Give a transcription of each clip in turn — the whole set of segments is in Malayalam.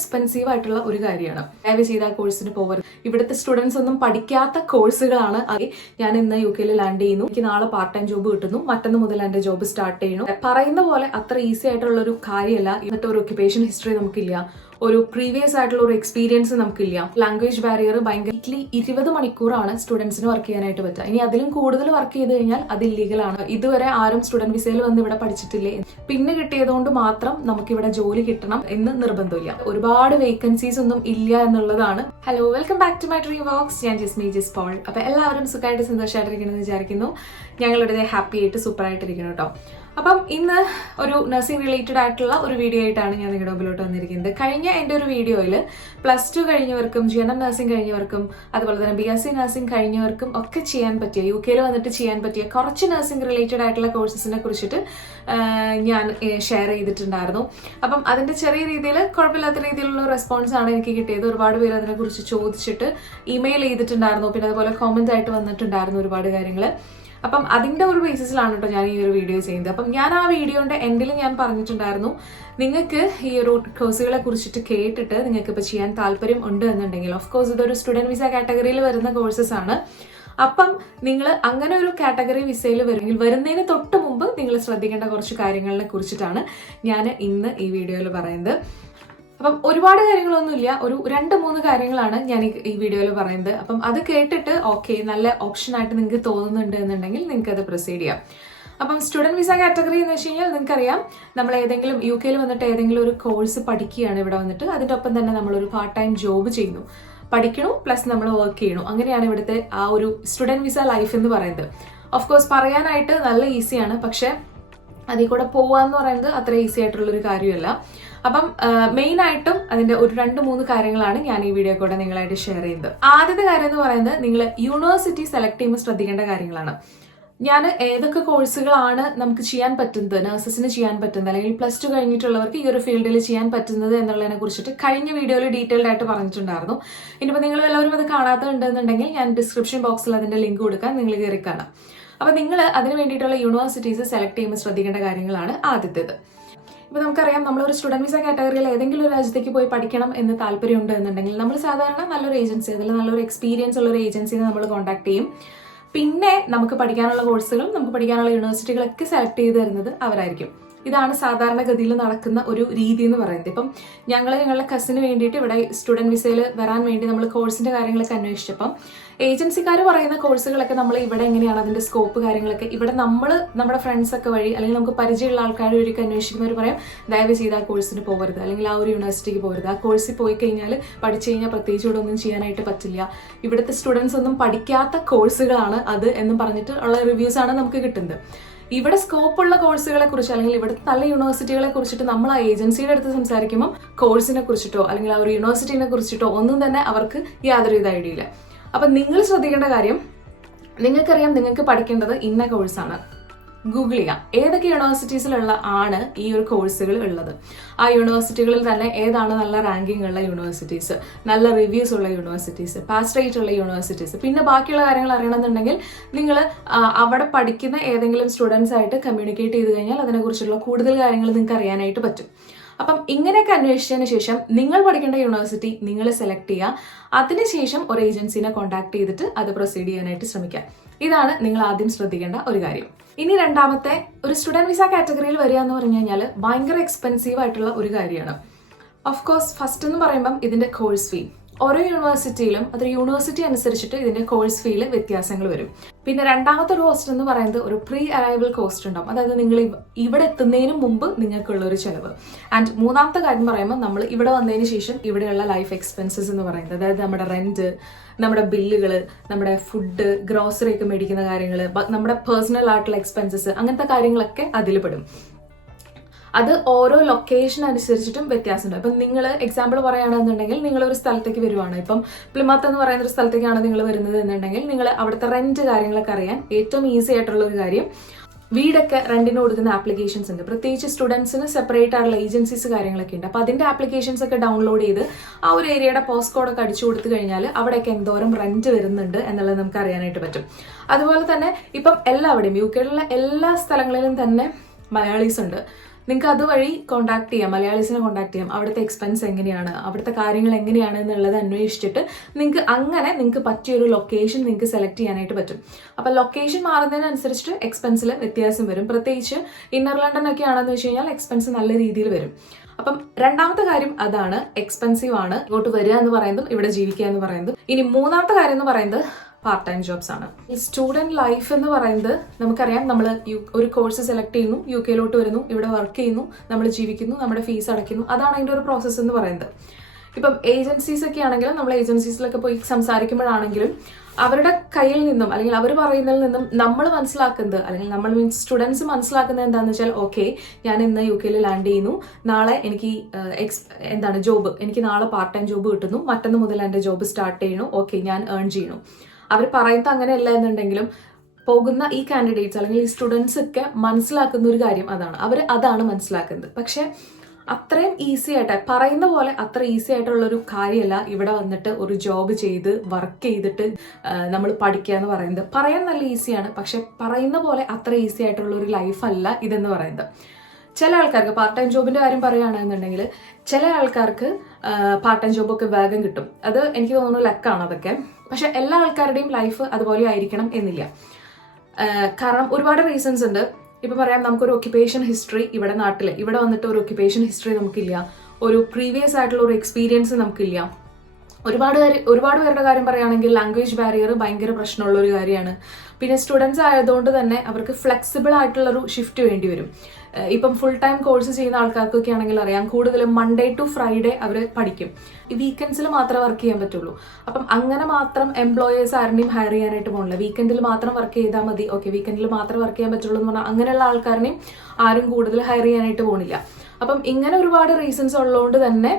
എക്സ്പെൻസീവ് ആയിട്ടുള്ള ഒരു കാര്യമാണ്. ദയവ് ചെയ്ത് ആ കോഴ്സിന് പോകരുത് ഇവിടുത്തെ സ്റ്റുഡൻസ് ഒന്നും പഠിക്കാത്ത കോഴ്സുകളാണ് അത് ഞാൻ ഇന്ന് യു കെയിൽ ലാൻഡ് ചെയ്യുന്നു. എനിക്ക് നാളെ പാർട്ട് ടൈം ജോബ് കിട്ടുന്നു. മറ്റന്ന് മുതൽ എന്റെ ജോബ് സ്റ്റാർട്ട് ചെയ്യുന്നു. പറയുന്ന പോലെ അത്ര ഈസി ആയിട്ടുള്ള ഒരു കാര്യമല്ല. ഇന്നത്തെ ഒരു ഒക്യുപേഷൻ ഹിസ്റ്ററി നമുക്കില്ല. ഒരു പ്രീവിയസ് ആയിട്ടുള്ള ഒരു എക്സ്പീരിയൻസ് നമുക്കില്ല. ലാംഗ്വേജ് ബാരിയർ ഭയങ്കര ഇരുപത് മണിക്കൂറാണ് സ്റ്റുഡൻസിന് വർക്ക് ചെയ്യാനായിട്ട് പറ്റുക. ഇനി അതിലും കൂടുതൽ വർക്ക് ചെയ്ത് കഴിഞ്ഞാൽ അത് ഇല്ലീഗലാണ് ഇതുവരെ ആരും സ്റ്റുഡന്റ് വിസയിൽ വന്ന് ഇവിടെ പഠിച്ചിട്ടില്ലേ? പിന്നെ കിട്ടിയതുകൊണ്ട് മാത്രം നമുക്ക് ഇവിടെ ജോലി കിട്ടണം എന്ന് നിർബന്ധമില്ല. ഒരുപാട് വേക്കൻസീസ് ഒന്നും ഇല്ല എന്നുള്ളതാണ്. Hello welcome back to my dream vlogs ഞാൻ ജിസ്മി ജിസ് പോൾ. അപ്പൊ എല്ലാവരും സുഖമായിട്ട് സന്തോഷമായിട്ടിരിക്കണമെന്ന് വിചാരിക്കുന്നു. ഞങ്ങളിവിടെ ഹാപ്പി ആയിട്ട് സൂപ്പർ ആയിട്ടിരിക്കുന്നു കേട്ടോ അപ്പം ഇന്ന് ഒരു നഴ്സിംഗ് റിലേറ്റഡ് ആയിട്ടുള്ള ഒരു വീഡിയോ ആയിട്ടാണ് ഞാൻ നിങ്ങളുടെ മുമ്പിലോട്ട് വന്നിരിക്കുന്നത്. കഴിഞ്ഞ എന്റെ ഒരു വീഡിയോയിൽ പ്ലസ് ടു കഴിഞ്ഞവർക്കും ജി എൻ എം നഴ്സിംഗ് കഴിഞ്ഞവർക്കും അതുപോലെ തന്നെ ബി എസ് സി നഴ്സിംഗ് കഴിഞ്ഞവർക്കും ഒക്കെ ചെയ്യാൻ പറ്റിയ യു കെയിൽ വന്നിട്ട് ചെയ്യാൻ പറ്റിയ കുറച്ച് നഴ്സിംഗ് റിലേറ്റഡ് ആയിട്ടുള്ള കോഴ്സസിനെ കുറിച്ചിട്ട് ഞാൻ ഷെയർ ചെയ്തിട്ടുണ്ടായിരുന്നു. അപ്പം അതിന്റെ ചെറിയ രീതിയിൽ കുഴപ്പമില്ലാത്ത രീതിയിലുള്ള റെസ്പോൺസ് ആണ് എനിക്ക് കിട്ടിയത്. ഒരുപാട് പേര് അതിനെക്കുറിച്ച് ചോദിച്ചിട്ട് ഇമെയിൽ ചെയ്തിട്ടുണ്ടായിരുന്നു. പിന്നെ അതുപോലെ കോമന്റ് ആയിട്ട് വന്നിട്ടുണ്ടായിരുന്നു ഒരുപാട് കാര്യങ്ങൾ അപ്പം അതിന്റെ ഒരു ബേസിസിലാണ് കേട്ടോ ഞാൻ ഈ ഒരു വീഡിയോ ചെയ്യുന്നത്. അപ്പം ഞാൻ ആ വീഡിയോന്റെ എൻഡിൽ ഞാൻ പറഞ്ഞിട്ടുണ്ടായിരുന്നു നിങ്ങൾക്ക് ഈ ഒരു കോഴ്സുകളെ കുറിച്ചിട്ട് കേട്ടിട്ട് നിങ്ങൾക്ക് ഇപ്പോൾ ചെയ്യാൻ താല്പര്യം ഉണ്ട് എന്നുണ്ടെങ്കിൽ ഓഫ് കോഴ്സ് ഇതൊരു സ്റ്റുഡന്റ് വിസ കാറ്റഗറിയിൽ വരുന്ന കോഴ്സസ് ആണ്. അപ്പം നിങ്ങൾ അങ്ങനെ ഒരു കാറ്റഗറി വിസയിൽ വരുമെങ്കിൽ വരുന്നതിന് തൊട്ട് മുമ്പ് നിങ്ങൾ ശ്രദ്ധിക്കേണ്ട കുറച്ച് കാര്യങ്ങളെ കുറിച്ചിട്ടാണ് ഞാൻ ഇന്ന് ഈ വീഡിയോയിൽ പറയുന്നത്. അപ്പം ഒരുപാട് കാര്യങ്ങളൊന്നുമില്ല. ഒരു രണ്ട് മൂന്ന് കാര്യങ്ങളാണ് ഞാൻ ഈ- വീഡിയോയിൽ പറയുന്നത്. അപ്പം അത് കേട്ടിട്ട് ഓക്കെ നല്ല ഓപ്ഷൻ ആയിട്ട് നിങ്ങൾക്ക് തോന്നുന്നുണ്ട് എന്നുണ്ടെങ്കിൽ നിങ്ങൾക്ക് അത് പ്രൊസീഡ് ചെയ്യാം. അപ്പം സ്റ്റുഡന്റ് വിസ കാറ്റഗറി എന്ന് വെച്ച് കഴിഞ്ഞാൽ നിങ്ങൾക്കറിയാം നമ്മൾ ഏതെങ്കിലും യു കെയിൽ വന്നിട്ട് ഏതെങ്കിലും ഒരു കോഴ്സ് പഠിക്കുകയാണ് ഇവിടെ വന്നിട്ട്. അതിന്റെ ഒപ്പം തന്നെ നമ്മളൊരു പാർട്ട് ടൈം ജോബ് ചെയ്യുന്നു. പഠിക്കണു പ്ലസ് നമ്മൾ വർക്ക് ചെയ്യണു. അങ്ങനെയാണ് ഇവിടുത്തെ ആ ഒരു സ്റ്റുഡന്റ് വിസ ലൈഫ് എന്ന് പറയുന്നത്. ഓഫ് കോഴ്സ് പറയാനായിട്ട് നല്ല ഈസിയാണ് പക്ഷേ അതിൽ കൂടെ പോവാന്ന് പറയുന്നത് അത്ര ഈസി ആയിട്ടുള്ളൊരു കാര്യമല്ല. അപ്പം മെയിൻ ആയിട്ടും അതിന്റെ ഒരു രണ്ട് മൂന്ന് കാര്യങ്ങളാണ് ഞാൻ ഈ വീഡിയോ കൂടെ നിങ്ങളായിട്ട് ഷെയർ ചെയ്യുന്നത്. ആദ്യത്തെ കാര്യം എന്ന് പറയുന്നത് നിങ്ങൾ യൂണിവേഴ്സിറ്റി സെലക്ട് ചെയ്യുമ്പോൾ ശ്രദ്ധിക്കേണ്ട കാര്യങ്ങളാണ്. ഞാൻ ഏതൊക്കെ കോഴ്സുകളാണ് നമുക്ക് ചെയ്യാൻ പറ്റുന്നത്? നഴ്സസിന് ചെയ്യാൻ പറ്റുന്നത്? അല്ലെങ്കിൽ പ്ലസ് ടു കഴിഞ്ഞിട്ടുള്ളവർക്ക് ഈ ഒരു ഫീൽഡിൽ ചെയ്യാൻ പറ്റുന്നത് എന്നുള്ളതിനെ കുറിച്ചിട്ട് കഴിഞ്ഞ വീഡിയോയിൽ ഡീറ്റെയിൽഡ് ആയിട്ട് പറഞ്ഞിട്ടുണ്ടായിരുന്നു. ഇനിയിപ്പോൾ നിങ്ങൾ എല്ലാവരും അത് കാണാത്തതുണ്ടെന്നുണ്ടെങ്കിൽ ഞാൻ ഡിസ്ക്രിപ്ഷൻ ബോക്സിൽ അതിന്റെ ലിങ്ക് കൊടുക്കാൻ നിങ്ങൾ കയറി കാണാം. അപ്പോൾ നിങ്ങൾ അതിന് വേണ്ടിയിട്ടുള്ള യൂണിവേഴ്സിറ്റീസ് സെലക്ട് ചെയ്യുമ്പോൾ ശ്രദ്ധിക്കേണ്ട കാര്യങ്ങളാണ് ആദ്യത്തേത്. ഇപ്പൊ നമുക്കറിയാം നമ്മളൊരു സ്റ്റുഡന്റ് വിസ കാറ്റഗറിയിൽ ഏതെങ്കിലും ഒരു രാജ്യത്തേക്ക് പോയി പഠിക്കണം എന്ന് താല്പര്യമുണ്ട് എന്നുണ്ടെങ്കിൽ നമ്മൾ സാധാരണ നല്ലൊരു ഏജൻസി അതിൽ നല്ലൊരു എക്സ്പീരിയൻസ് ഉള്ള ഒരു ഏജൻസിനെ നമ്മൾ കോൺടാക്ട് ചെയ്യും. പിന്നെ നമുക്ക് പഠിക്കാനുള്ള കോഴ്സുകളും നമുക്ക് പഠിക്കാനുള്ള യൂണിവേഴ്സിറ്റികളൊക്കെ സെലക്ട് ചെയ്ത് തരുന്നത് അവരായിരിക്കും. ഇതാണ് സാധാരണഗതിയിൽ നടക്കുന്ന ഒരു രീതി എന്ന് പറയുന്നത്. ഇപ്പം ഞങ്ങൾ ഞങ്ങളുടെ കസിന് വേണ്ടിയിട്ട് ഇവിടെ സ്റ്റുഡന്റ് വിസയിൽ വരാൻ വേണ്ടി നമ്മൾ കോഴ്സിന്റെ കാര്യങ്ങളൊക്കെ അന്വേഷിച്ചപ്പം ഏജൻസിക്കാർ പറയുന്ന കോഴ്സുകളൊക്കെ നമ്മൾ ഇവിടെ എങ്ങനെയാണ് അതിന്റെ സ്കോപ്പ് കാര്യങ്ങളൊക്കെ ഇവിടെ നമ്മൾ നമ്മുടെ ഫ്രണ്ട്സൊക്കെ വഴി അല്ലെങ്കിൽ നമുക്ക് പരിചയമുള്ള ആൾക്കാർ വഴിയൊക്കെ അന്വേഷിക്കുന്നവർ പറയാം ദയവ് ചെയ്ത് ആ കോഴ്സിന് പോകരുത്. അല്ലെങ്കിൽ ആ ഒരു യൂണിവേഴ്സിറ്റിക്ക് പോകരുത്. ആ കോഴ്സിൽ പോയി കഴിഞ്ഞാൽ പഠിച്ചു കഴിഞ്ഞാൽ പ്രത്യേകിച്ച് ഇവിടെ ഒന്നും ചെയ്യാനായിട്ട് പറ്റില്ല. ഇവിടുത്തെ സ്റ്റുഡൻസ് ഒന്നും പഠിക്കാത്ത കോഴ്സുകളാണ് അത് എന്ന് പറഞ്ഞിട്ട് ഉള്ള റിവ്യൂസാണ് നമുക്ക് കിട്ടുന്നത്. ഇവിടെ സ്കോപ്പുള്ള കോഴ്സുകളെ കുറിച്ച് അല്ലെങ്കിൽ ഇവിടുത്തെ നല്ല യൂണിവേഴ്സിറ്റികളെ കുറിച്ചിട്ട് നമ്മൾ ആ ഏജൻസിയുടെ അടുത്ത് സംസാരിക്കുമ്പോൾ കോഴ്സിനെ കുറിച്ചിട്ടോ അല്ലെങ്കിൽ ആ ഒരു യൂണിവേഴ്സിറ്റിനെ കുറിച്ചിട്ടോ ഒന്നും തന്നെ അവർക്ക് യാതൊരു ഐഡിയ ഇല്ല. അപ്പൊ നിങ്ങൾ ശ്രദ്ധിക്കേണ്ട കാര്യം നിങ്ങൾക്കറിയാം നിങ്ങൾക്ക് പഠിക്കേണ്ടത് ഇന്ന കോഴ്സാണ് ഗൂഗിൾ ചെയ്യാം. ഏതൊക്കെ യൂണിവേഴ്സിറ്റീസിലുള്ള ആണ് ഈ ഒരു കോഴ്സുകൾ ഉള്ളത്? ആ യൂണിവേഴ്സിറ്റികളിൽ തന്നെ ഏതാണ് നല്ല റാങ്കിങ് ഉള്ള യൂണിവേഴ്സിറ്റീസ് നല്ല റിവ്യൂസ് ഉള്ള യൂണിവേഴ്സിറ്റീസ് പാസ് റേറ്റ് ഉള്ള യൂണിവേഴ്സിറ്റീസ് പിന്നെ ബാക്കിയുള്ള കാര്യങ്ങൾ അറിയണമെന്നുണ്ടെങ്കിൽ നിങ്ങൾ അവിടെ പഠിക്കുന്ന ഏതെങ്കിലും സ്റ്റുഡൻസ് ആയിട്ട് കമ്മ്യൂണിക്കേറ്റ് ചെയ്ത് കഴിഞ്ഞാൽ അതിനെക്കുറിച്ചുള്ള കൂടുതൽ കാര്യങ്ങൾ നിങ്ങൾക്ക് അറിയാനായിട്ട് പറ്റും. അപ്പം ഇങ്ങനെയൊക്കെ അന്വേഷിച്ചതിന് ശേഷം നിങ്ങൾ പഠിക്കേണ്ട യൂണിവേഴ്സിറ്റി നിങ്ങൾ സെലക്ട് ചെയ്യുക. അതിനുശേഷം ഒരു ഏജൻസിനെ കോൺടാക്ട് ചെയ്തിട്ട് അത് പ്രൊസീഡ് ചെയ്യാനായിട്ട് ശ്രമിക്കുക. ഇതാണ് നിങ്ങൾ ആദ്യം ശ്രദ്ധിക്കേണ്ട ഒരു കാര്യം. ഇനി രണ്ടാമത്തെ ഒരു സ്റ്റുഡന്റ് വിസ കാറ്റഗറിയിൽ വരിക എന്ന് പറഞ്ഞു കഴിഞ്ഞാൽ ഭയങ്കര എക്സ്പെൻസീവ് ആയിട്ടുള്ള ഒരു കാര്യമാണ്. ഓഫ് കോഴ്സ് ഫസ്റ്റ് എന്ന് പറയുമ്പം ഇതിന്റെ കോഴ്സ് ഫീ ഓരോ യൂണിവേഴ്സിറ്റിയിലും അത് യൂണിവേഴ്സിറ്റി അനുസരിച്ചിട്ട് ഇതിന്റെ കോഴ്സ് ഫീയിൽ വ്യത്യാസങ്ങൾ വരും. പിന്നെ രണ്ടാമത്തെ ഒരു കോസ്റ്റ് എന്ന് പറയുന്നത് ഒരു പ്രീ അറൈവൽ കോസ്റ്റ് ഉണ്ടാവും. അതായത് നിങ്ങൾ ഇവിടെ എത്തുന്നതിന് മുമ്പ് നിങ്ങൾക്കുള്ള ഒരു ചെലവ്. ആൻഡ് മൂന്നാമത്തെ കാര്യം പറയുമ്പോൾ നമ്മൾ ഇവിടെ വന്നതിന് ശേഷം ഇവിടെയുള്ള ലൈഫ് എക്സ്പെൻസസ് എന്ന് പറയുന്നത്. അതായത് നമ്മുടെ റെന്റ് നമ്മുടെ ബില്ലുകൾ നമ്മുടെ ഫുഡ് ഗ്രോസറി ഒക്കെ മേടിക്കുന്ന കാര്യങ്ങൾ നമ്മുടെ പേഴ്സണൽ ആയിട്ടുള്ള എക്സ്പെൻസസ് അങ്ങനത്തെ കാര്യങ്ങളൊക്കെ അതിൽ പെടും. അത് ഓരോ ലൊക്കേഷൻ അനുസരിച്ചിട്ടും വ്യത്യാസമുണ്ട്. ഇപ്പം നിങ്ങൾ എക്സാമ്പിൾ പറയുകയാണെന്നുണ്ടെങ്കിൽ നിങ്ങൾ ഒരു സ്ഥലത്തേക്ക് വരുവാണ്. ഇപ്പം പ്ലിമത്ത് എന്ന് പറയുന്ന ഒരു സ്ഥലത്തേക്കാണ് നിങ്ങൾ വരുന്നത് എന്നുണ്ടെങ്കിൽ നിങ്ങൾ അവിടുത്തെ റെന്റ് കാര്യങ്ങളൊക്കെ അറിയാൻ ഏറ്റവും ഈസി ആയിട്ടുള്ള ഒരു കാര്യം വീടൊക്കെ റെന്റിന് കൊടുക്കുന്ന ആപ്ലിക്കേഷൻസ് ഉണ്ട്. പ്രത്യേകിച്ച് സ്റ്റുഡൻസിന് സെപ്പറേറ്റ് ആയിട്ടുള്ള ഏജൻസീസ് കാര്യങ്ങളൊക്കെ ഉണ്ട്. അപ്പോൾ അതിന്റെ ആപ്ലിക്കേഷൻസ് ഒക്കെ ഡൗൺലോഡ് ചെയ്ത് ആ ഒരു ഏരിയയുടെ പോസ്റ്റ് കോഡൊക്കെ അടിച്ചു കൊടുത്തു കഴിഞ്ഞാൽ അവിടെയൊക്കെ എന്തോരം റെന്റ് വരുന്നുണ്ട് എന്നുള്ളത് നമുക്ക് അറിയാനായിട്ട് പറ്റും. അതുപോലെ തന്നെ ഇപ്പം എല്ലാവിടെയും യു കെയിലുള്ള എല്ലാ സ്ഥലങ്ങളിലും തന്നെ മലയാളീസ് ഉണ്ട്. നിങ്ങൾക്ക് അതുവഴി കോൺടാക്ട് ചെയ്യാം. മലയാളീസിനെ കോൺടാക്ട് ചെയ്യാം. അവിടുത്തെ എക്സ്പെൻസ് എങ്ങനെയാണ്? അവിടുത്തെ കാര്യങ്ങൾ എങ്ങനെയാണ് എന്നുള്ളത് അന്വേഷിച്ചിട്ട് നിങ്ങൾക്ക് അങ്ങനെ നിങ്ങൾക്ക് പറ്റിയ ഒരു ലൊക്കേഷൻ നിങ്ങൾക്ക് സെലക്ട് ചെയ്യാനായിട്ട് പറ്റും. അപ്പോൾ ലൊക്കേഷൻ മാറുന്നതിനനുസരിച്ചിട്ട് എക്സ്പെൻസിൽ വ്യത്യാസം വരും. പ്രത്യേകിച്ച് ഇന്നർ ലണ്ടൻ ഒക്കെ ആണെന്ന് വെച്ച് കഴിഞ്ഞാൽ എക്സ്പെൻസ് നല്ല രീതിയിൽ വരും. അപ്പം രണ്ടാമത്തെ കാര്യം അതാണ്. എക്സ്പെൻസീവ് ആണ്. ഇങ്ങോട്ട് വരിക എന്ന് പറയുന്നതും ഇവിടെ ജീവിക്കുക എന്ന് പറയുന്നതും. ഇനി മൂന്നാമത്തെ കാര്യം എന്ന് പറയുന്നത് പാർട്ട് ടൈം ജോബ്സ് ആണ്. ഈ സ്റ്റുഡന്റ് ലൈഫ് എന്ന് പറയുന്നത് നമുക്കറിയാം നമ്മൾ ഒരു കോഴ്സ് സെലക്ട് ചെയ്യുന്നു യു കെയിലോട്ട് വരുന്നു ഇവിടെ വർക്ക് ചെയ്യുന്നു നമ്മൾ ജീവിക്കുന്നു നമ്മുടെ ഫീസ് അടയ്ക്കുന്നു. അതാണ് അതിന്റെ ഒരു പ്രോസസ്സ് എന്ന് പറയുന്നത്. ഇപ്പം ഏജൻസീസ് ഒക്കെ ആണെങ്കിലും നമ്മൾ ഏജൻസീസിലൊക്കെ പോയി സംസാരിക്കുമ്പോഴാണെങ്കിലും അവരുടെ കയ്യിൽ നിന്നും അല്ലെങ്കിൽ അവർ പറയുന്നതിൽ നിന്നും നമ്മൾ മനസ്സിലാക്കുന്നത് അല്ലെങ്കിൽ നമ്മൾ മീൻസ് സ്റ്റുഡൻസ് മനസ്സിലാക്കുന്നത് എന്താണെന്ന് വെച്ചാൽ ഓക്കെ ഞാൻ ഇന്ന് യു കെയിൽ ലാൻഡ് ചെയ്യുന്നു നാളെ എനിക്ക് എക്സ് എന്താണ് ജോബ് എനിക്ക് നാളെ പാർട്ട് ടൈം ജോബ് കിട്ടുന്നു മറ്റന്ന് മുതൽ എന്റെ ജോബ് സ്റ്റാർട്ട് ചെയ്യണു ഓക്കെ ഞാൻ ഏൺ ചെയ്യണു അവർ പറയുന്നത് അങ്ങനെയല്ല എന്നുണ്ടെങ്കിലും പോകുന്ന ഈ കാൻഡിഡേറ്റ്സ് അല്ലെങ്കിൽ ഈ സ്റ്റുഡൻസ് ഒക്കെ മനസ്സിലാക്കുന്ന ഒരു കാര്യം അതാണ്. അവർ അതാണ് മനസ്സിലാക്കുന്നത്. പക്ഷേ അത്രയും ഈസി ആയിട്ട് പറയുന്ന പോലെ അത്ര ഈസി ആയിട്ടുള്ള ഒരു കാര്യമല്ല ഇവിടെ വന്നിട്ട് ഒരു ജോബ് ചെയ്ത് വർക്ക് ചെയ്തിട്ട് നമ്മൾ പഠിക്കുക എന്ന് പറയുന്നത്. പറയാൻ നല്ല ഈസിയാണ് പക്ഷെ പറയുന്ന പോലെ അത്ര ഈസി ആയിട്ടുള്ള ഒരു ലൈഫല്ല ഇതെന്ന് പറയുന്നത്. ചില ആൾക്കാർക്ക് പാർട്ട് ടൈം ജോബിന്റെ കാര്യം പറയുകയാണെന്നുണ്ടെങ്കിൽ ചില ആൾക്കാർക്ക് പാർട്ട് ടൈം ജോബൊക്കെ വേഗം കിട്ടും. അത് എനിക്ക് തോന്നുന്നു ലക്കാണ് അതൊക്കെ. പക്ഷെ എല്ലാ ആൾക്കാരുടെയും ലൈഫ് അതുപോലെ ആയിരിക്കണം എന്നില്ല. കാരണം ഒരുപാട് റീസൺസ് ഉണ്ട്. ഇപ്പൊ പറയാം നമുക്കൊരു ഒക്യുപ്പേഷൻ ഹിസ്റ്ററി ഇവിടെ നാട്ടിൽ ഇവിടെ വന്നിട്ട് ഒരു ഒക്യുപ്പേഷൻ ഹിസ്റ്ററി നമുക്കില്ല. ഒരു പ്രീവിയസ് ആയിട്ടുള്ള ഒരു എക്സ്പീരിയൻസ് നമുക്കില്ല. ഒരുപാട് ഒരുപാട് പേരുടെ കാര്യം പറയുകയാണെങ്കിൽ ലാംഗ്വേജ് ബാരിയർ ഭയങ്കര പ്രശ്നമുള്ള ഒരു കാര്യമാണ്. പിന്നെ സ്റ്റുഡൻസ് ആയതുകൊണ്ട് തന്നെ അവർക്ക് ഫ്ലെക്സിബിൾ ആയിട്ടുള്ള ഒരു ഷിഫ്റ്റ് വേണ്ടി വരും. ഇപ്പം ഫുൾ ടൈം കോഴ്സ് ചെയ്യുന്ന ആൾക്കാർക്കൊക്കെ ആണെങ്കിൽ അറിയാം കൂടുതലും മൺഡേ ടു ഫ്രൈഡേ അവർ പഠിക്കും. വീക്കെൻഡ്സിൽ മാത്രമേ വർക്ക് ചെയ്യാൻ പറ്റുള്ളൂ. അപ്പം അങ്ങനെ മാത്രം എംപ്ലോയേഴ്സ് ആരുടെയും ഹയർ ചെയ്യാനായിട്ട് പോകണില്ല വീക്കെൻഡിൽ മാത്രം വർക്ക് ചെയ്താൽ മതി. ഓക്കെ വീക്കെൻഡിൽ മാത്രം വർക്ക് ചെയ്യാൻ പറ്റുള്ളൂ എന്ന് പറഞ്ഞാൽ അങ്ങനെയുള്ള ആൾക്കാരെയും ആരും കൂടുതൽ ഹയർ ചെയ്യാനായിട്ട് പോകണില്ല അപ്പം ഇങ്ങനെ ഒരുപാട് റീസൺസ് ഉള്ളതുകൊണ്ട് തന്നെ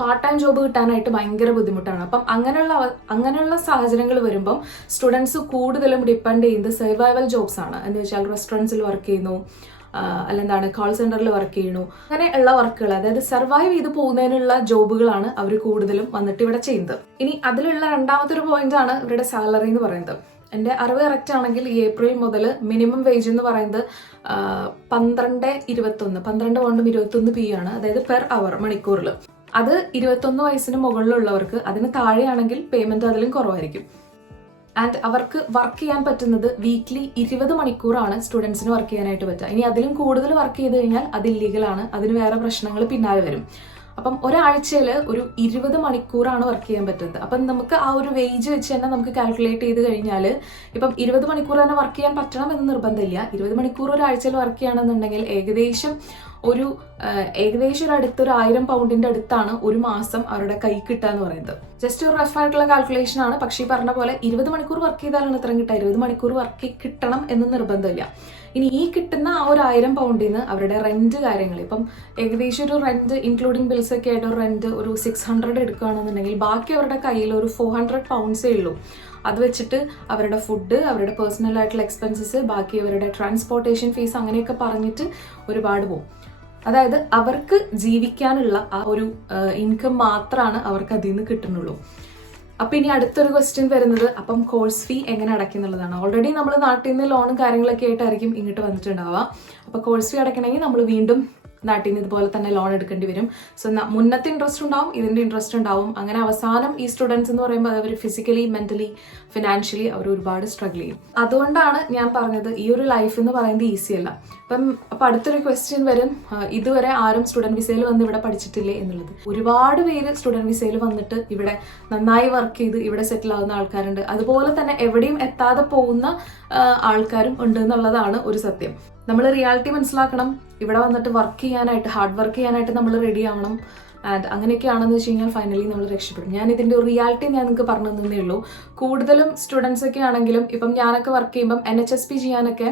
പാർട്ട് ടൈം ജോബ് കിട്ടാനായിട്ട് ഭയങ്കര ബുദ്ധിമുട്ടാണ്. അപ്പം അങ്ങനെയുള്ള അങ്ങനെയുള്ള സാഹചര്യങ്ങൾ വരുമ്പം സ്റ്റുഡൻസ് കൂടുതലും ഡിപ്പെൻഡ് ചെയ്യുന്നത് സർവൈവൽ ജോബ്സ് ആണ്. എന്ന് വെച്ചാൽ റെസ്റ്റോറന്റ്സിൽ വർക്ക് ചെയ്യുന്നു അല്ലെന്താണ് കോൾ സെന്ററിൽ വർക്ക് ചെയ്യണു അങ്ങനെയുള്ള വർക്കുകൾ അതായത് സർവൈവ് ചെയ്ത് പോകുന്നതിനുള്ള ജോബുകളാണ് അവർ കൂടുതലും വന്നിട്ട് ഇവിടെ ചെയ്യുന്നത്. ഇനി അതിലുള്ള രണ്ടാമത്തെ ഒരു പോയിന്റ് ആണ് ഇവരുടെ സാലറി എന്ന് പറയുന്നത്. എന്റെ അറിവ് കറക്റ്റ് ആണെങ്കിൽ ഈ ഏപ്രിൽ മുതൽ മിനിമം വേജ് എന്ന് പറയുന്നത് പന്ത്രണ്ട് ഇരുപത്തൊന്ന് പന്ത്രണ്ട് പോണ്ടും ഇരുപത്തൊന്ന് പി ആണ്. അതായത് പെർ അവർ മണിക്കൂറിൽ അത് ഇരുപത്തൊന്ന് വയസ്സിന് മുകളിലുള്ളവർക്ക് അതിന് താഴെയാണെങ്കിൽ പേയ്മെന്റ് അതിലും കുറവായിരിക്കും. ആൻഡ് അവർക്ക് വർക്ക് ചെയ്യാൻ പറ്റുന്നത് വീക്ക്ലി ഇരുപത് മണിക്കൂറാണ് സ്റ്റുഡൻസിന് വർക്ക് ചെയ്യാനായിട്ട് പറ്റുക. ഇനി അതിലും കൂടുതൽ വർക്ക് ചെയ്ത് കഴിഞ്ഞാൽ അത് ഇല്ലീഗലാണ് അതിന് വേറെ പ്രശ്നങ്ങൾ പിന്നാലെ വരും. അപ്പം ഒരാഴ്ചയിൽ ഒരു ഇരുപത് മണിക്കൂറാണ് വർക്ക് ചെയ്യാൻ പറ്റുന്നത്. അപ്പം നമുക്ക് ആ ഒരു വേജ് വെച്ച് തന്നെ നമുക്ക് കാൽക്കുലേറ്റ് ചെയ്ത് കഴിഞ്ഞാൽ ഇപ്പം ഇരുപത് മണിക്കൂർ തന്നെ വർക്ക് ചെയ്യാൻ പറ്റണം എന്ന് നിർബന്ധമില്ല. ഇരുപത് മണിക്കൂർ ഒരാഴ്ചയിൽ വർക്ക് ചെയ്യണമെന്നുണ്ടെങ്കിൽ ഏകദേശം ഒരു ഏകദേശം ഒരു അടുത്തൊരു ആയിരം പൗണ്ടിന്റെ അടുത്താണ് ഒരു മാസം അവരുടെ കൈ കിട്ടുക എന്ന് പറയുന്നത്. ജസ്റ്റ് ഒരു റഫ് ആയിട്ടുള്ള കാൽക്കുലേഷൻ ആണ്. പക്ഷേ ഈ പറഞ്ഞ പോലെ ഇരുപത് മണിക്കൂർ വർക്ക് ചെയ്താലാണ് ഇത്രയും കിട്ടുക. ഇരുപത് മണിക്കൂർ വർക്ക് കിട്ടണം എന്ന് നിർബന്ധമില്ല. ഇനി ഈ കിട്ടുന്ന ആ ഒരു ആയിരം പൗണ്ടിൽ നിന്ന് അവരുടെ റെന്റ് കാര്യങ്ങൾ ഇപ്പം ഏകദേശം ഒരു റെന്റ് ഇൻക്ലൂഡിംഗ് ബിൽസ് ഒക്കെ ആയിട്ട് ഒരു റെന്റ് ഒരു സിക്സ് ഹൺഡ്രഡ് എടുക്കുകയാണെന്നുണ്ടെങ്കിൽ ബാക്കി അവരുടെ കയ്യിൽ ഒരു ഫോർ ഹൺഡ്രഡ് പൗണ്ട്സേ ഉള്ളൂ. അത് വെച്ചിട്ട് അവരുടെ ഫുഡ് അവരുടെ പേഴ്സണൽ ആയിട്ടുള്ള എക്സ്പെൻസസ് ബാക്കി അവരുടെ ട്രാൻസ്പോർട്ടേഷൻ ഫീസ് അങ്ങനെയൊക്കെ പറഞ്ഞിട്ട് ഒരുപാട് പോകും അതായത് അവർക്ക് ജീവിക്കാനുള്ള ആ ഒരു ഇൻകം മാത്രമാണ് അവർക്ക് അതിൽ നിന്ന് കിട്ടുന്നുള്ളൂ. അപ്പൊ ഇനി അടുത്തൊരു ക്വസ്റ്റ്യൻ വരുന്നത് അപ്പം കോഴ്സ് ഫീ എങ്ങനെ അടയ്ക്കുന്നുള്ളതാണ് ഓൾറെഡി നമ്മൾ നാട്ടിൽ നിന്ന് ലോണും കാര്യങ്ങളൊക്കെ ആയിട്ടായിരിക്കും ഇങ്ങോട്ട് വന്നിട്ടുണ്ടാവുക. അപ്പൊ കോഴ്സ് ഫീ അടയ്ക്കണമെങ്കിൽ നമ്മൾ വീണ്ടും നാട്ടിൽ നിന്ന് ഇതുപോലെ തന്നെ ലോൺ എടുക്കേണ്ടി വരും. സോ മുന്നത്തെ ഇൻട്രസ്റ്റ് ഉണ്ടാവും ഇതിന്റെ ഇൻട്രസ്റ്റ് ഉണ്ടാവും. അങ്ങനെ അവസാനം ഈ സ്റ്റുഡൻസ് എന്ന് പറയുമ്പോൾ അവർ ഫിസിക്കലി മെന്റലി ഫിനാൻഷ്യലി അവർ ഒരുപാട് സ്ട്രഗിൾ ചെയ്യും. അതുകൊണ്ടാണ് ഞാൻ പറഞ്ഞത് ഈ ഒരു ലൈഫ് എന്ന് പറയുന്നത് ഈസി അല്ല. അപ്പം അപ്പം അടുത്തൊരു ക്വസ്റ്റ്യൻ വരും. ഇതുവരെ ആരും സ്റ്റുഡന്റ് വിസയിൽ വന്ന് ഇവിടെ പഠിച്ചിട്ടില്ലേ എന്നുള്ളത്. ഒരുപാട് പേര് സ്റ്റുഡന്റ് വിസയിൽ വന്നിട്ട് ഇവിടെ നന്നായി വർക്ക് ചെയ്ത് ഇവിടെ സെറ്റിൽ ആവുന്ന ആൾക്കാരുണ്ട്. അതുപോലെ തന്നെ എവിടെയും എത്താതെ പോകുന്ന ആൾക്കാരും ഉണ്ട് എന്നുള്ളതാണ് ഒരു സത്യം. നമ്മൾ റിയാലിറ്റി മനസ്സിലാക്കണം. ഇവിടെ വന്നിട്ട് വർക്ക് ചെയ്യാനായിട്ട് ഹാർഡ് വർക്ക് ചെയ്യാനായിട്ട് നമ്മൾ റെഡി ആവണം. ആൻഡ് അങ്ങനെയൊക്കെയാണെന്ന് വെച്ച് കഴിഞ്ഞാൽ ഫൈനലി നമ്മൾ രക്ഷപ്പെടും. ഞാൻ ഇതിന്റെ ഒരു റിയാലിറ്റി ഞാൻ നിങ്ങൾക്ക് പറഞ്ഞു തന്നേ ഉള്ളൂ. കൂടുതലും സ്റ്റുഡൻസ് ഒക്കെ ആണെങ്കിലും ഇപ്പം ഞാനൊക്കെ വർക്ക് ചെയ്യുമ്പം എൻ എച്ച് എസ് പി ചെയ്യാനൊക്കെ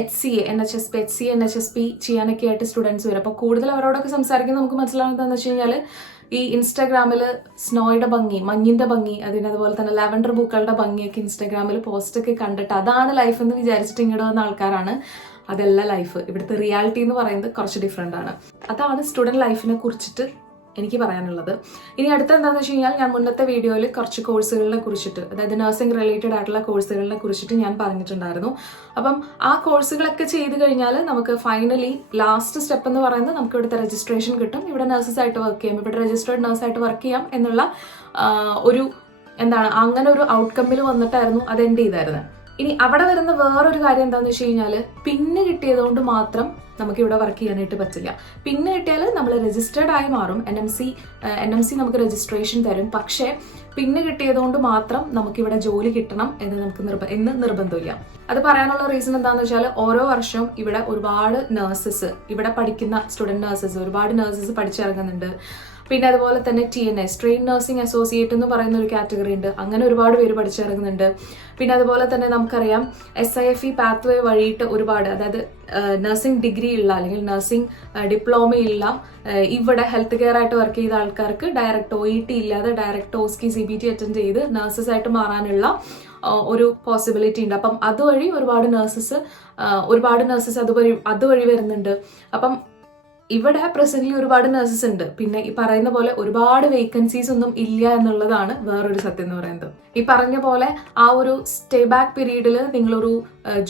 H C N H S P H C N H S P ചെയ്യാനൊക്കെ ആയിട്ട് സ്റ്റുഡൻസ് വരും. അപ്പോൾ കൂടുതൽ അവരോടൊക്കെ സംസാരിക്കുന്നത് നമുക്ക് മനസ്സിലാവുന്നതെന്ന് വെച്ച് കഴിഞ്ഞാൽ ഈ ഇൻസ്റ്റാഗ്രാമിൽ സ്നോയുടെ ഭംഗി മഞ്ഞിന്റെ ഭംഗി അതിന് അതുപോലെ തന്നെ ലാവൻഡർ പൂക്കളുടെ ഭംഗിയൊക്കെ ഇൻസ്റ്റാഗ്രാമിൽ പോസ്റ്റൊക്കെ കണ്ടിട്ട് അതാണ് ലൈഫ് എന്ന് വിചാരിച്ചിട്ട് ഇങ്ങോട്ട് വന്ന ആൾക്കാരാണ്. അതല്ല ലൈഫ് ഇവിടുത്തെ റിയാലിറ്റി എന്ന് പറയുന്നത് കുറച്ച് ഡിഫറെന്റ് ആണ്. അതാണ് സ്റ്റുഡന്റ് ലൈഫിനെ കുറിച്ചിട്ട് എനിക്ക് പറയാനുള്ളത്. ഇനി അടുത്ത എന്താണെന്ന് വെച്ച് കഴിഞ്ഞാൽ ഞാൻ മുന്നത്തെ വീഡിയോയിൽ കുറച്ച് കോഴ്സുകളെ കുറിച്ചിട്ട് അതായത് നഴ്സിംഗ് റിലേറ്റഡ് ആയിട്ടുള്ള കോഴ്സുകളെ കുറിച്ചിട്ട് ഞാൻ പറഞ്ഞിട്ടുണ്ടായിരുന്നു. അപ്പം ആ കോഴ്സുകളൊക്കെ ചെയ്ത് കഴിഞ്ഞാൽ നമുക്ക് ഫൈനലി ലാസ്റ്റ് സ്റ്റെപ്പ് എന്ന് പറയുന്നത് നമുക്ക് ഇവിടുത്തെ രജിസ്ട്രേഷൻ കിട്ടും. ഇവിടെ നഴ്സസ് ആയിട്ട് വർക്ക് ചെയ്യാം. ഇവിടെ രജിസ്റ്റേർഡ് നഴ്സായിട്ട് വർക്ക് ചെയ്യാം എന്നുള്ള ഒരു എന്താണ് അങ്ങനെ ഒരു ഔട്ട്കമ്മിൽ വന്നിട്ടായിരുന്നു അത് എൻഡ് ചെയ്തായിരുന്നത് ഇനി അവിടെ വരുന്ന വേറൊരു കാര്യം എന്താണെന്ന് വെച്ച് കഴിഞ്ഞാൽ പിന്നെ കിട്ടിയതുകൊണ്ട് മാത്രം നമുക്ക് ഇവിടെ വർക്ക് ചെയ്യാനായിട്ട് പറ്റില്ല. പിന്നെ കിട്ടിയാൽ നമ്മൾ രജിസ്റ്റേർഡ് ആയി മാറും. N M C N M C നമുക്ക് രജിസ്ട്രേഷൻ തരും. പക്ഷേ പിന്നെ കിട്ടിയതുകൊണ്ട് മാത്രം നമുക്ക് ഇവിടെ ജോലി കിട്ടണം എന്ന് നമുക്ക് നിർബ എന്ന് നിർബന്ധമില്ല. അത് പറയാനുള്ള റീസൺ എന്താണെന്ന് വെച്ചാൽ ഓരോ വർഷവും ഇവിടെ ഒരുപാട് നഴ്സസ് ഇവിടെ പഠിക്കുന്ന സ്റ്റുഡന്റ് നഴ്സസ് ഒരുപാട് നഴ്സസ് പഠിച്ചിറങ്ങുന്നുണ്ട്. പിന്നെ അതുപോലെ തന്നെ T N S train nursing associate എന്ന് പറയുന്ന ഒരു കാറ്റഗറി ഉണ്ട്. അങ്ങനെ ഒരുപാട് പേര് പഠിച്ചിറങ്ങുന്നുണ്ട്. പിന്നെ അതുപോലെ തന്നെ നമുക്കറിയാം S I F E pathway വഴിയിട്ട് ഒരുപാട് അതായത് നഴ്സിംഗ് ഡിഗ്രി ഉള്ള അല്ലെങ്കിൽ നഴ്സിംഗ് ഡിപ്ലോമയുള്ള ഇവിടെ ഹെൽത്ത് കെയർ ആയിട്ട് വർക്ക് ചെയ്ത ആൾക്കാർക്ക് ഡയറക്റ്റ് ഒ ഇ ടി ഇല്ലാതെ direct OSCE C B T attend ചെയ്ത് നഴ്സസ് ആയിട്ട് മാറാനുള്ള ഒരു പോസിബിലിറ്റി ഉണ്ട്. അപ്പം അതുവഴി ഒരുപാട് നഴ്സസ് ഒരുപാട് നഴ്സസ് അതുവഴി അതുവഴി വരുന്നുണ്ട്. അപ്പം ഇവിടെ പ്രസന്റ്ലി ഒരുപാട് നഴ്സസ് ഉണ്ട്. പിന്നെ ഈ പറയുന്ന പോലെ ഒരുപാട് വേക്കൻസീസ് ഒന്നും ഇല്ല എന്നുള്ളതാണ് വേറൊരു സത്യം എന്ന് പറയുന്നത്. ഈ പറഞ്ഞ പോലെ ആ ഒരു സ്റ്റേ ബാക്ക് പീരീഡിൽ നിങ്ങളൊരു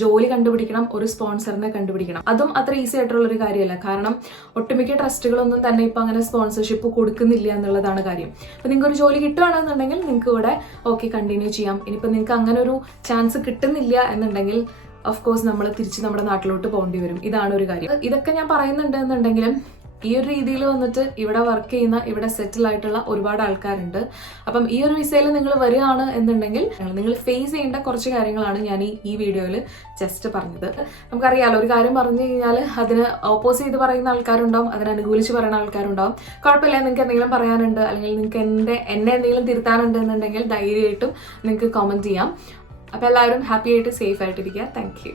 ജോലി കണ്ടുപിടിക്കണം ഒരു സ്പോൺസറിനെ കണ്ടുപിടിക്കണം. അതും അത്ര ഈസി ആയിട്ടുള്ള ഒരു കാര്യമല്ല. കാരണം ഒട്ടുമിക്ക ട്രസ്റ്റുകളൊന്നും തന്നെ ഇപ്പൊ അങ്ങനെ സ്പോൺസർഷിപ്പ് കൊടുക്കുന്നില്ല എന്നുള്ളതാണ് കാര്യം. അപ്പൊ നിങ്ങൾക്ക് ഒരു ജോലി കിട്ടുകയാണെന്നുണ്ടെങ്കിൽ നിങ്ങൾക്ക് ഇവിടെ ഓക്കെ കണ്ടിന്യൂ ചെയ്യാം. ഇനിയിപ്പോൾ നിങ്ങൾക്ക് അങ്ങനെ ഒരു ചാൻസ് കിട്ടുന്നില്ല എന്നുണ്ടെങ്കിൽ ഓഫ് കോഴ്സ് നമ്മൾ തിരിച്ച് നമ്മുടെ നാട്ടിലോട്ട് പോകേണ്ടി വരും. ഇതാണ് ഒരു കാര്യം. ഇതൊക്കെ ഞാൻ പറയുന്നുണ്ട് എന്നുണ്ടെങ്കിലും ഈ ഒരു രീതിയിൽ വന്നിട്ട് ഇവിടെ വർക്ക് ചെയ്യുന്ന ഇവിടെ സെറ്റിൽ ആയിട്ടുള്ള ഒരുപാട് ആൾക്കാരുണ്ട്. അപ്പം ഈ ഒരു വിസയിൽ നിങ്ങൾ വരികയാണ് എന്നുണ്ടെങ്കിൽ നിങ്ങൾ ഫേസ് ചെയ്യേണ്ട കുറച്ച് കാര്യങ്ങളാണ് ഞാൻ ഈ വീഡിയോയിൽ ജസ്റ്റ് പറഞ്ഞത്. നമുക്കറിയാലോ ഒരു കാര്യം പറഞ്ഞു കഴിഞ്ഞാൽ അതിന് ഓപ്പോസ് ചെയ്ത് പറയുന്ന ആൾക്കാരുണ്ടാവും അതിന് അനുകൂലിച്ച് പറയുന്ന ആൾക്കാരുണ്ടാവും. കുഴപ്പമില്ല നിങ്ങൾക്ക് എന്തെങ്കിലും പറയാനുണ്ട് അല്ലെങ്കിൽ നിങ്ങൾക്ക് എന്റെ എന്നെ എന്തെങ്കിലും തിരുത്താനുണ്ട് എന്നുണ്ടെങ്കിൽ ധൈര്യമായിട്ടും നിങ്ങൾക്ക് കോമന്റ് ചെയ്യാം. അപ്പോൾ എല്ലാവരും ഹാപ്പി ആയിട്ട് സേഫ് ആയിട്ടിരിക്കുക. Thank you